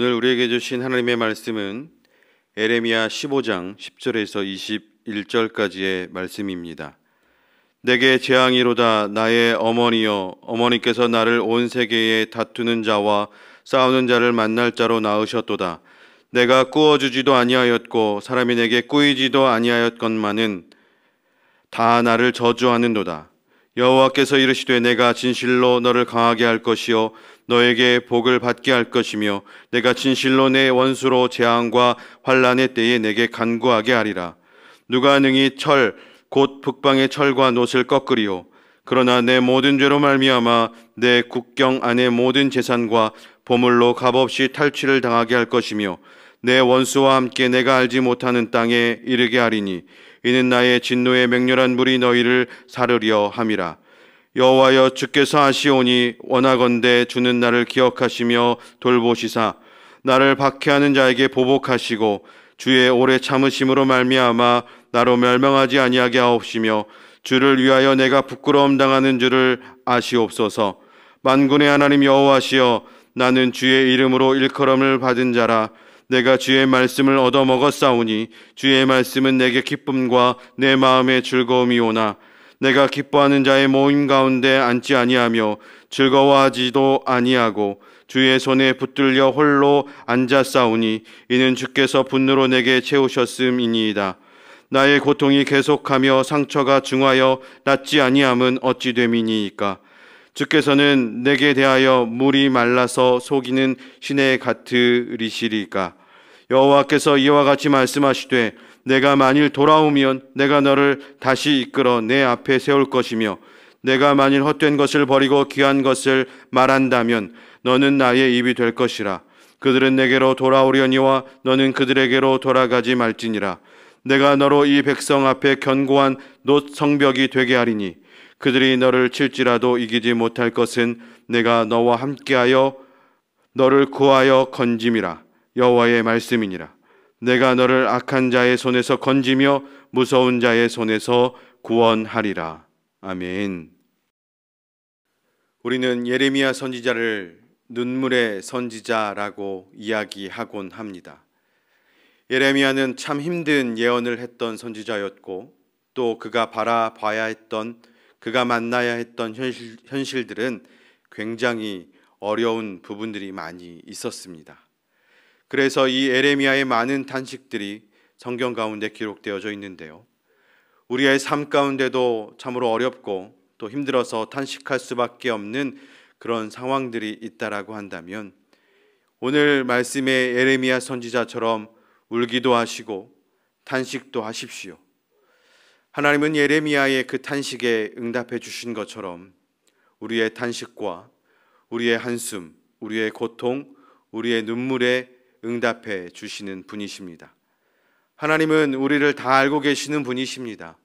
오늘 우리에게 주신 하나님의 말씀은 에레미야 15장 10절에서 21절까지의 말씀입니다. 내게 재앙이로다 나의 어머니여, 어머니께서 나를 온 세계에 다투는 자와 싸우는 자를 만날 자로 낳으셨도다. 내가 꾸어주지도 아니하였고 사람이 내게 꾸이지도 아니하였건만은 다 나를 저주하는도다. 여호와께서 이르시되 내가 진실로 너를 강하게 할 것이요 너에게 복을 받게 할 것이며 내가 진실로 내 원수로 재앙과 환난의 때에 내게 간구하게 하리라. 누가 능히 철 곧 북방의 철과 놋을 꺾으리요. 그러나 내 모든 죄로 말미암아 내 국경 안의 모든 재산과 보물로 값없이 탈취를 당하게 할 것이며 내 원수와 함께 내가 알지 못하는 땅에 이르게 하리니 이는 나의 진노의 맹렬한 물이 너희를 사르려 함이라. 여호와여 주께서 하시오니 원하건대 주는 나를 기억하시며 돌보시사 나를 박해하는 자에게 보복하시고 주의 오래 참으심으로 말미암아 나로 멸망하지 아니하게 하옵시며 주를 위하여 내가 부끄러움 당하는 줄을 아시옵소서. 만군의 하나님 여호와시여 나는 주의 이름으로 일컬음을 받은 자라. 내가 주의 말씀을 얻어먹었사오니 주의 말씀은 내게 기쁨과 내 마음의 즐거움이오나 내가 기뻐하는 자의 모임 가운데 앉지 아니하며 즐거워하지도 아니하고 주의 손에 붙들려 홀로 앉았사오니 이는 주께서 분노로 내게 채우셨음이니이다. 나의 고통이 계속하며 상처가 중하여 낫지 아니함은 어찌 됨이니이까. 주께서는 내게 대하여 물이 말라서 속이는 시내 같으리시리까. 여호와께서 이와 같이 말씀하시되 내가 만일 돌아오면 내가 너를 다시 이끌어 내 앞에 세울 것이며 내가 만일 헛된 것을 버리고 귀한 것을 말한다면 너는 나의 입이 될 것이라. 그들은 내게로 돌아오려니와 너는 그들에게로 돌아가지 말지니라. 내가 너로 이 백성 앞에 견고한 놋 성벽이 되게 하리니 그들이 너를 칠지라도 이기지 못할 것은 내가 너와 함께하여 너를 구하여 건짐이라. 여호와의 말씀이니라. 내가 너를 악한 자의 손에서 건지며 무서운 자의 손에서 구원하리라. 아멘. 우리는 예레미야 선지자를 눈물의 선지자라고 이야기하곤 합니다. 예레미야는 참 힘든 예언을 했던 선지자였고 또 그가 바라봐야 했던, 그가 만나야 했던 현실들은 굉장히 어려운 부분들이 많이 있었습니다. 그래서 이 예레미야의 많은 탄식들이 성경 가운데 기록되어져 있는데요. 우리의 삶 가운데도 참으로 어렵고 또 힘들어서 탄식할 수밖에 없는 그런 상황들이 있다라고 한다면 오늘 말씀의 예레미야 선지자처럼 울기도 하시고 탄식도 하십시오. 하나님은 예레미야의 그 탄식에 응답해 주신 것처럼 우리의 탄식과 우리의 한숨, 우리의 고통, 우리의 눈물에 응답해 주시는 분이십니다. 하나님은 우리를 다 알고 계시는 분이십니다.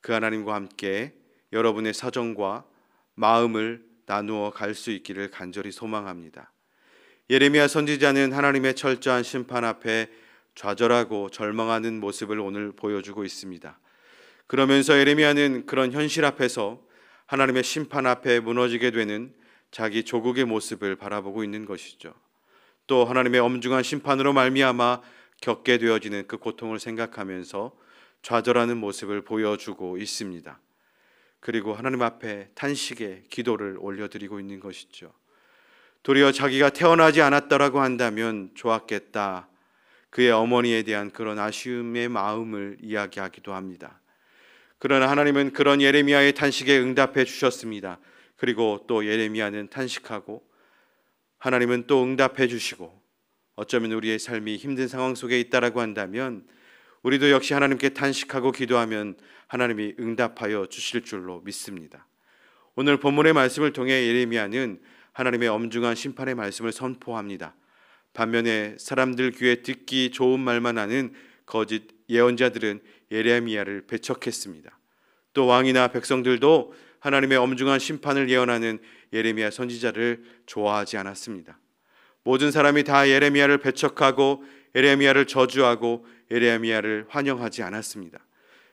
그 하나님과 함께 여러분의 사정과 마음을 나누어 갈 수 있기를 간절히 소망합니다. 예레미야 선지자는 하나님의 철저한 심판 앞에 좌절하고 절망하는 모습을 오늘 보여주고 있습니다. 그러면서 예레미야는 그런 현실 앞에서 하나님의 심판 앞에 무너지게 되는 자기 조국의 모습을 바라보고 있는 것이죠. 또 하나님의 엄중한 심판으로 말미암아 겪게 되어지는 그 고통을 생각하면서 좌절하는 모습을 보여주고 있습니다. 그리고 하나님 앞에 탄식의 기도를 올려드리고 있는 것이죠. 도리어 자기가 태어나지 않았다라고 한다면 좋았겠다. 그의 어머니에 대한 그런 아쉬움의 마음을 이야기하기도 합니다. 그러나 하나님은 그런 예레미야의 탄식에 응답해 주셨습니다. 그리고 또 예레미야는 탄식하고 하나님은 또 응답해 주시고 어쩌면 우리의 삶이 힘든 상황 속에 있다라고 한다면 우리도 역시 하나님께 탄식하고 기도하면 하나님이 응답하여 주실 줄로 믿습니다. 오늘 본문의 말씀을 통해 예레미야는 하나님의 엄중한 심판의 말씀을 선포합니다. 반면에 사람들 귀에 듣기 좋은 말만 하는 거짓 예언자들은 예레미야를 배척했습니다. 또 왕이나 백성들도 하나님의 엄중한 심판을 예언하는 예레미야 선지자를 좋아하지 않았습니다. 모든 사람이 다 예레미야를 배척하고 예레미야를 저주하고 예레미야를 환영하지 않았습니다.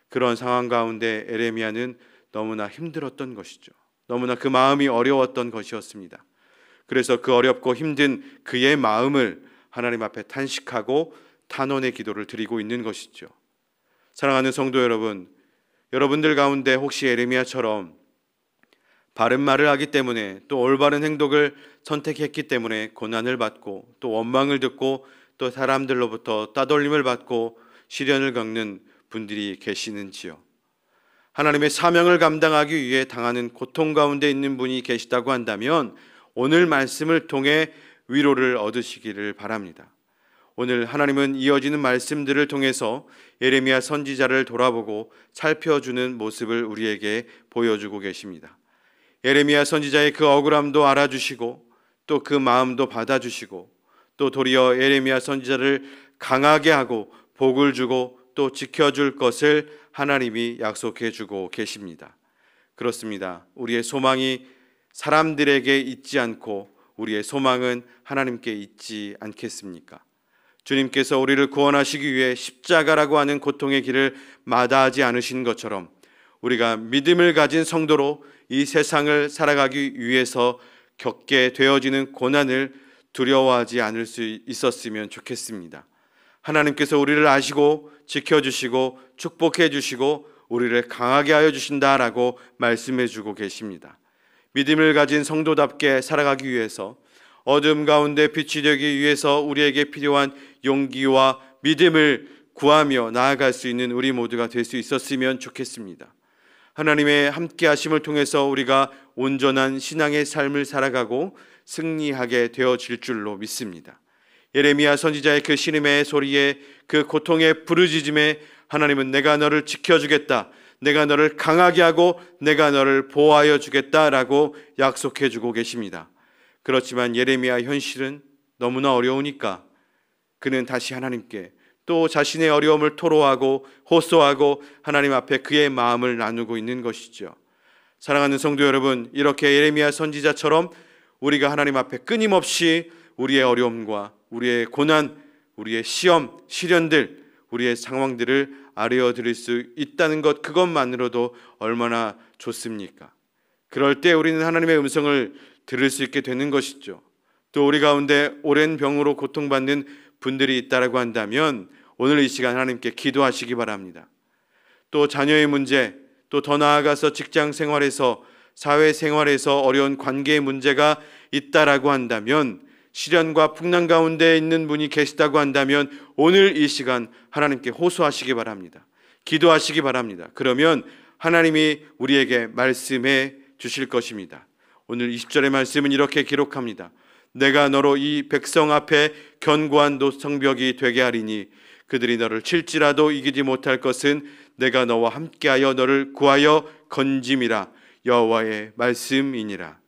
그런 상황 가운데 예레미야는 너무나 힘들었던 것이죠. 너무나 그 마음이 어려웠던 것이었습니다. 그래서 그 어렵고 힘든 그의 마음을 하나님 앞에 탄식하고 탄원의 기도를 드리고 있는 것이죠. 사랑하는 성도 여러분, 여러분들 가운데 혹시 예레미야처럼 바른 말을 하기 때문에 또 올바른 행동을 선택했기 때문에 고난을 받고 또 원망을 듣고 또 사람들로부터 따돌림을 받고 시련을 겪는 분들이 계시는지요? 하나님의 사명을 감당하기 위해 당하는 고통 가운데 있는 분이 계시다고 한다면 오늘 말씀을 통해 위로를 얻으시기를 바랍니다. 오늘 하나님은 이어지는 말씀들을 통해서 예레미야 선지자를 돌아보고 살펴주는 모습을 우리에게 보여주고 계십니다. 예레미야 선지자의 그 억울함도 알아주시고 또 그 마음도 받아주시고 또 도리어 예레미야 선지자를 강하게 하고 복을 주고 또 지켜줄 것을 하나님이 약속해 주고 계십니다. 그렇습니다. 우리의 소망이 사람들에게 있지 않고 우리의 소망은 하나님께 있지 않겠습니까? 주님께서 우리를 구원하시기 위해 십자가라고 하는 고통의 길을 마다하지 않으신 것처럼 우리가 믿음을 가진 성도로 이 세상을 살아가기 위해서 겪게 되어지는 고난을 두려워하지 않을 수 있었으면 좋겠습니다. 하나님께서 우리를 아시고 지켜주시고 축복해 주시고 우리를 강하게 하여 주신다라고 말씀해 주고 계십니다. 믿음을 가진 성도답게 살아가기 위해서 어둠 가운데 빛이 되기 위해서 우리에게 필요한 용기와 믿음을 구하며 나아갈 수 있는 우리 모두가 될 수 있었으면 좋겠습니다. 하나님의 함께 하심을 통해서 우리가 온전한 신앙의 삶을 살아가고 승리하게 되어질 줄로 믿습니다. 예레미야 선지자의 그 신음의 소리에 그 고통의 부르짖음에 하나님은 내가 너를 지켜주겠다, 내가 너를 강하게 하고 내가 너를 보호하여 주겠다라고 약속해 주고 계십니다. 그렇지만 예레미야 현실은 너무나 어려우니까 그는 다시 하나님께 또 자신의 어려움을 토로하고 호소하고 하나님 앞에 그의 마음을 나누고 있는 것이죠. 사랑하는 성도 여러분, 이렇게 예레미야 선지자처럼 우리가 하나님 앞에 끊임없이 우리의 어려움과 우리의 고난, 우리의 시험, 시련들, 우리의 상황들을 아뢰어드릴 수 있다는 것, 그것만으로도 얼마나 좋습니까? 그럴 때 우리는 하나님의 음성을 들을 수 있게 되는 것이죠. 또 우리 가운데 오랜 병으로 고통받는 분들이 있다라고 한다면 오늘 이 시간 하나님께 기도하시기 바랍니다. 또 자녀의 문제, 또 더 나아가서 직장 생활에서 사회 생활에서 어려운 관계의 문제가 있다라고 한다면, 시련과 풍랑 가운데 있는 분이 계시다고 한다면 오늘 이 시간 하나님께 호소하시기 바랍니다. 기도하시기 바랍니다. 그러면 하나님이 우리에게 말씀해 주실 것입니다. 오늘 20절의 말씀은 이렇게 기록합니다. 내가 너로 이 백성 앞에 견고한 노성벽이 되게 하리니 그들이 너를 칠지라도 이기지 못할 것은 내가 너와 함께하여 너를 구하여 건짐이라 여호와의 말씀이니라.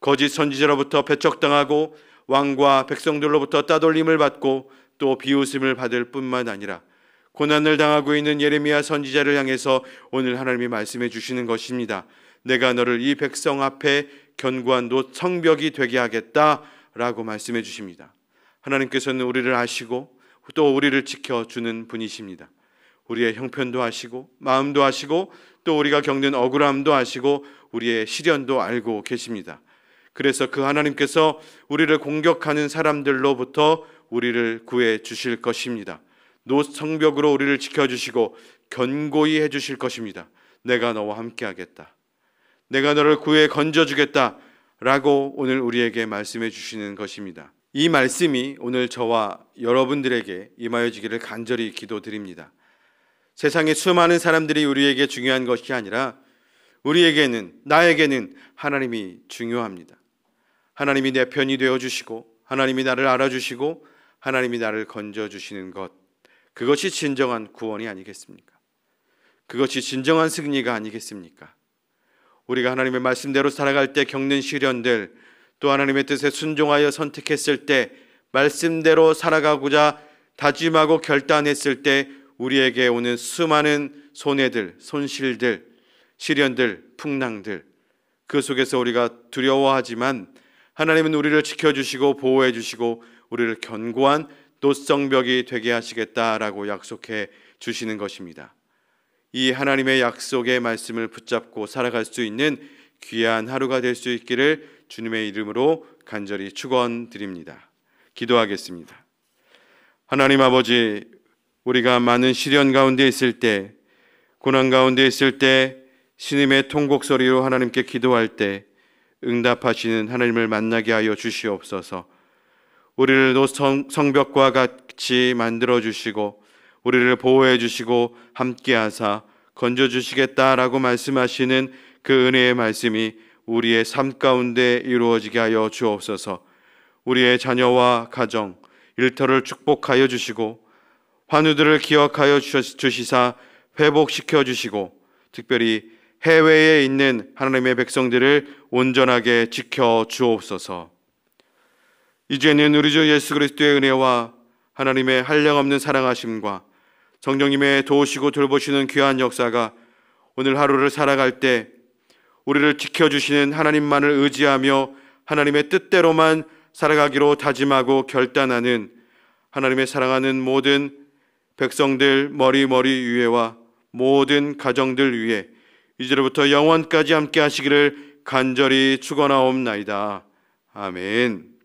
거짓 선지자로부터 배척당하고 왕과 백성들로부터 따돌림을 받고 또 비웃음을 받을 뿐만 아니라 고난을 당하고 있는 예레미야 선지자를 향해서 오늘 하나님이 말씀해 주시는 것입니다. 내가 너를 이 백성 앞에 견고한 노성벽이 되게 하겠다라고 말씀해 주십니다. 하나님께서는 우리를 아시고 또 우리를 지켜주는 분이십니다. 우리의 형편도 아시고 마음도 아시고 또 우리가 겪는 억울함도 아시고 우리의 시련도 알고 계십니다. 그래서 그 하나님께서 우리를 공격하는 사람들로부터 우리를 구해 주실 것입니다. 노성벽으로 우리를 지켜주시고 견고히 해주실 것입니다. 내가 너와 함께 하겠다, 내가 너를 구해 건져주겠다 라고 오늘 우리에게 말씀해 주시는 것입니다. 이 말씀이 오늘 저와 여러분들에게 임하여지기를 간절히 기도드립니다. 세상의 수많은 사람들이 우리에게 중요한 것이 아니라 우리에게는, 나에게는 하나님이 중요합니다. 하나님이 내 편이 되어주시고 하나님이 나를 알아주시고 하나님이 나를 건져주시는 것, 그것이 진정한 구원이 아니겠습니까? 그것이 진정한 승리가 아니겠습니까? 우리가 하나님의 말씀대로 살아갈 때 겪는 시련들, 또 하나님의 뜻에 순종하여 선택했을 때, 말씀대로 살아가고자 다짐하고 결단했을 때 우리에게 오는 수많은 손해들, 손실들, 시련들, 풍랑들, 그 속에서 우리가 두려워하지만 하나님은 우리를 지켜주시고 보호해 주시고 우리를 견고한 노성벽이 되게 하시겠다라고 약속해 주시는 것입니다. 이 하나님의 약속의 말씀을 붙잡고 살아갈 수 있는 귀한 하루가 될 수 있기를 주님의 이름으로 간절히 축원드립니다. 기도하겠습니다. 하나님 아버지, 우리가 많은 시련 가운데 있을 때, 고난 가운데 있을 때, 신음의 통곡 소리로 하나님께 기도할 때 응답하시는 하나님을 만나게 하여 주시옵소서. 우리를 성벽과 같이 만들어 주시고 우리를 보호해 주시고 함께 하사 건져 주시겠다라고 말씀하시는 그 은혜의 말씀이 우리의 삶 가운데 이루어지게 하여 주옵소서. 우리의 자녀와 가정, 일터를 축복하여 주시고 환우들을 기억하여 주시사 회복시켜 주시고 특별히 해외에 있는 하나님의 백성들을 온전하게 지켜 주옵소서. 이제는 우리 주 예수 그리스도의 은혜와 하나님의 한량없는 사랑하심과 성령님의 도우시고 돌보시는 귀한 역사가 오늘 하루를 살아갈 때 우리를 지켜주시는 하나님만을 의지하며 하나님의 뜻대로만 살아가기로 다짐하고 결단하는 하나님의 사랑하는 모든 백성들 머리 위에와 모든 가정들 위에 이제로부터 영원까지 함께 하시기를 간절히 축원하옵나이다. 아멘.